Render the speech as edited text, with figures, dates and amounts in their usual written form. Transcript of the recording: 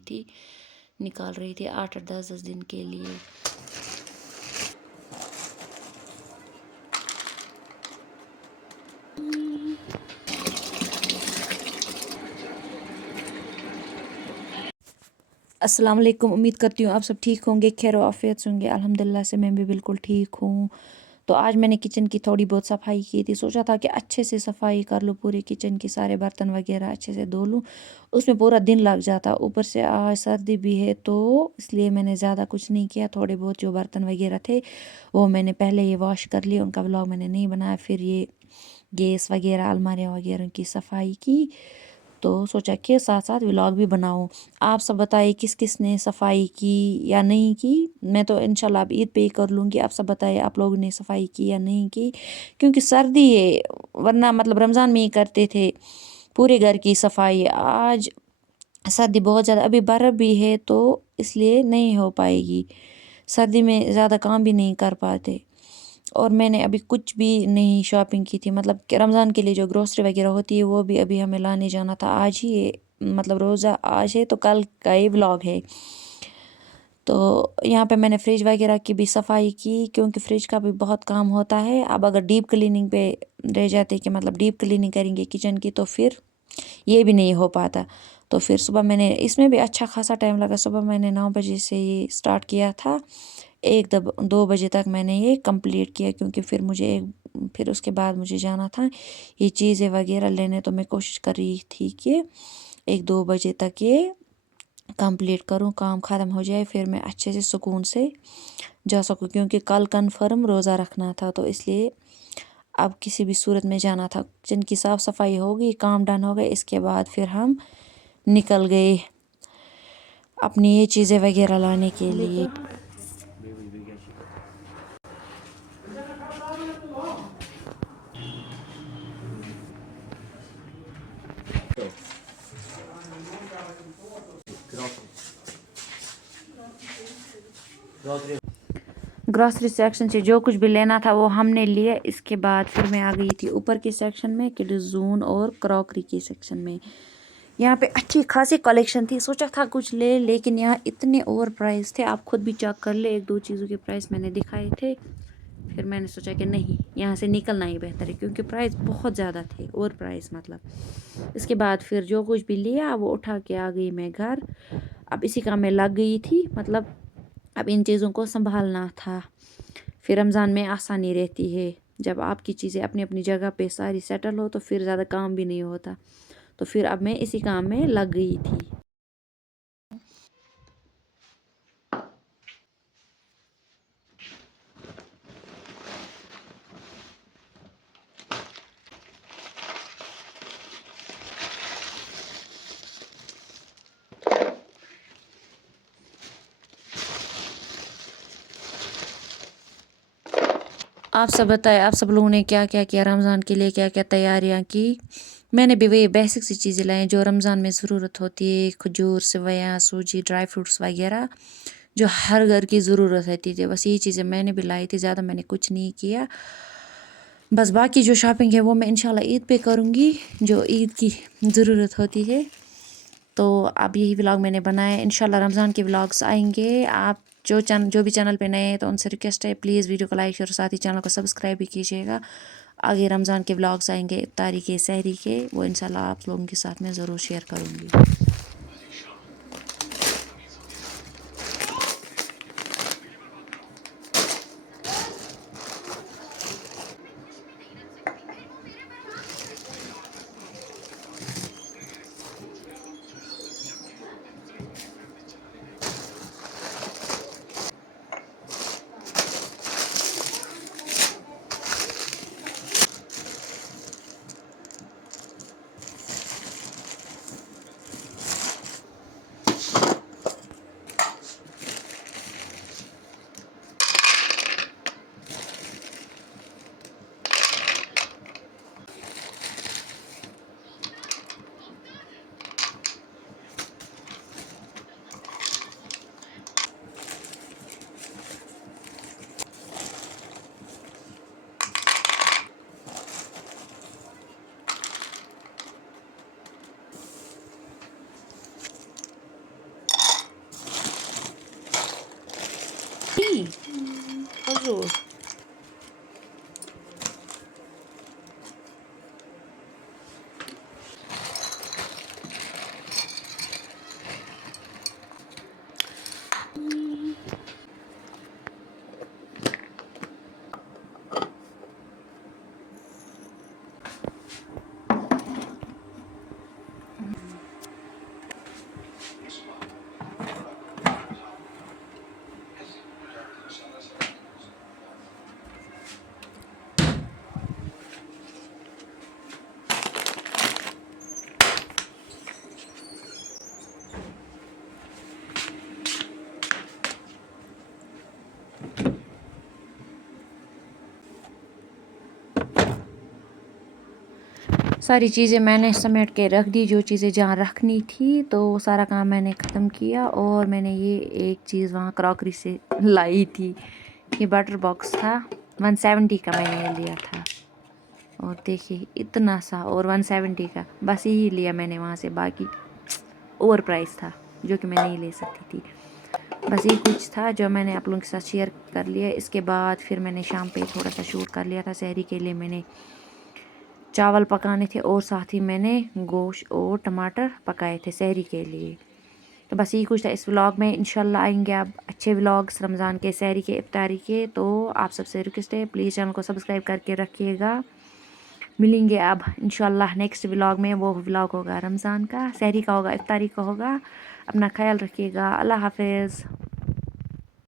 थी निकाल रही थी 8-10 दिन के लिए। अस्सलाम वालेकुम, उम्मीद करती हूँ आप सब ठीक होंगे, खैर आफियत से होंगे। अल्हम्दुलिल्लाह से मैं भी बिल्कुल ठीक हूँ। तो आज मैंने किचन की थोड़ी बहुत सफाई की थी, सोचा था कि अच्छे से सफाई कर लूँ, पूरे किचन की सारे बर्तन वगैरह अच्छे से धो लूँ, उसमें पूरा दिन लग जाता। ऊपर से आज सर्दी भी है तो इसलिए मैंने ज़्यादा कुछ नहीं किया। थोड़े बहुत जो बर्तन वगैरह थे वो मैंने पहले ये वॉश कर लिए, उनका व्लॉग मैंने नहीं बनाया। फिर ये गैस वगैरह अलमारियाँ वगैरह की सफाई की, तो सोचा कि साथ साथ व्लॉग भी बनाऊं। आप सब बताइए किस किस ने सफाई की या नहीं की। मैं तो इंशाल्लाह अब ईद पे ही कर लूँगी। आप सब बताइए आप लोगों ने सफाई की या नहीं की, क्योंकि सर्दी है, वरना मतलब रमज़ान में ही करते थे पूरे घर की सफाई। आज सर्दी बहुत ज़्यादा, अभी बर्फ़ भी है तो इसलिए नहीं हो पाएगी। सर्दी में ज़्यादा काम भी नहीं कर पाते। और मैंने अभी कुछ भी नहीं शॉपिंग की थी, मतलब कि रमज़ान के लिए जो ग्रोसरी वगैरह होती है वो भी अभी हमें लाने जाना था। आज ही ये मतलब रोज़ा आज है तो कल का ही व्लॉग है। तो यहाँ पे मैंने फ्रिज वगैरह की भी सफाई की, क्योंकि फ्रिज का भी बहुत काम होता है। अब अगर डीप क्लीनिंग पे रह जाते कि मतलब डीप क्लीनिंग करेंगे किचन की तो फिर ये भी नहीं हो पाता। तो फिर सुबह मैंने इसमें भी अच्छा खासा टाइम लगा। सुबह मैंने 9 बजे से ये स्टार्ट किया था, 2 बजे तक मैंने ये कंप्लीट किया, क्योंकि फिर उसके बाद मुझे जाना था ये चीज़ें वगैरह लेने। तो मैं कोशिश कर रही थी कि 1-2 बजे तक ये कंप्लीट करूं, काम ख़त्म हो जाए, फिर मैं अच्छे से सुकून से जा सकूं, क्योंकि कल कंफर्म रोज़ा रखना था। तो इसलिए अब किसी भी सूरत में जाना था। किचन की साफ़ सफाई हो गई, काम डन हो गए, इसके बाद फिर हम निकल गए अपनी ये चीज़ें वगैरह लाने के लिए। ग्रॉसरी सेक्शन से जो कुछ भी लेना था वो हमने लिया। इसके बाद फिर मैं आ गई थी ऊपर के सेक्शन में, किड्स जोन और क्रॉकरी के सेक्शन में। यहाँ पे अच्छी खासी कलेक्शन थी, सोचा था कुछ ले, लेकिन यहाँ इतने ओवर प्राइस थे। आप खुद भी चेक कर ले, 1-2 चीज़ों के प्राइस मैंने दिखाए थे। फिर मैंने सोचा कि नहीं, यहाँ से निकलना ही बेहतर है, क्योंकि प्राइस बहुत ज़्यादा थे, ओवर प्राइस मतलब। इसके बाद फिर जो कुछ भी लिया वो उठा के आ गई मैं घर। अब इसी काम में लग गई थी, मतलब अब इन चीज़ों को संभालना था। फिर रमज़ान में आसानी रहती है, जब आपकी चीज़ें अपनी अपनी जगह पे सारी सेटल हो तो फिर ज़्यादा काम भी नहीं होता। तो फिर अब मैं इसी काम में लग गई थी। आप सब बताएं आप सब लोगों ने क्या क्या किया रमज़ान के लिए, क्या क्या तैयारियां की। मैंने भी वही बेसिक सी चीज़ें लाई जो रमज़ान में ज़रूरत होती है, खजूर, सेवइयाँ, सूजी, ड्राई फ्रूट्स वगैरह, जो हर घर की ज़रूरत रहती थी। बस यही चीज़ें मैंने भी लाई थी, ज़्यादा मैंने कुछ नहीं किया। बस बाकी जो शॉपिंग है वो मैं इंशाल्लाह ईद पे करूँगी, जो ईद की ज़रूरत होती है। तो अब यही व्लॉग मैंने बनाया है। इंशाल्लाह रमज़ान के व्लॉग्स आएंगे। आप जो भी चैनल पे नए हैं तो उनसे रिक्वेस्ट है, प्लीज़ वीडियो को लाइक और साथ ही चैनल को सब्सक्राइब भी कीजिएगा। आगे रमज़ान के व्लॉग्स आएंगे, इफ्तारी के, सहरी के, वो इंशाल्लाह आप लोगों के साथ में ज़रूर शेयर करूँगी। सारी चीज़ें मैंने समेट के रख दी, जो चीज़ें जहाँ रखनी थी, तो वो सारा काम मैंने ख़त्म किया। और मैंने ये एक चीज़ वहाँ क्रॉकरी से लाई थी, ये बटर बॉक्स था, 170 का मैंने ये लिया था। और देखिए इतना सा, और 170 का, बस यही लिया मैंने वहाँ से, बाकी ओवर प्राइस था जो कि मैं नहीं ले सकती थी। बस ये कुछ था जो मैंने आप लोगों के साथ शेयर कर लिया। इसके बाद फिर मैंने शाम पे थोड़ा सा शूट कर लिया था। सहरी के लिए मैंने चावल पकाने थे और साथ ही मैंने गोश्त और टमाटर पकाए थे सहरी के लिए। तो बस यही कुछ था इस व्लॉग में। इंशाल्लाह आएंगे अब अच्छे व्लॉग्स रमज़ान के, सहरी के, इफ्तारी के। तो आप सबसे रिक्वेस्ट है प्लीज़ चैनल को सब्सक्राइब करके रखिएगा। मिलेंगे अब इंशाल्लाह नेक्स्ट व्लॉग में। वो व्लॉग होगा रमज़ान का, सहरी का होगा, इफ्तारी का होगा। अपना ख्याल रखिएगा। अल्लाह हाफिज़।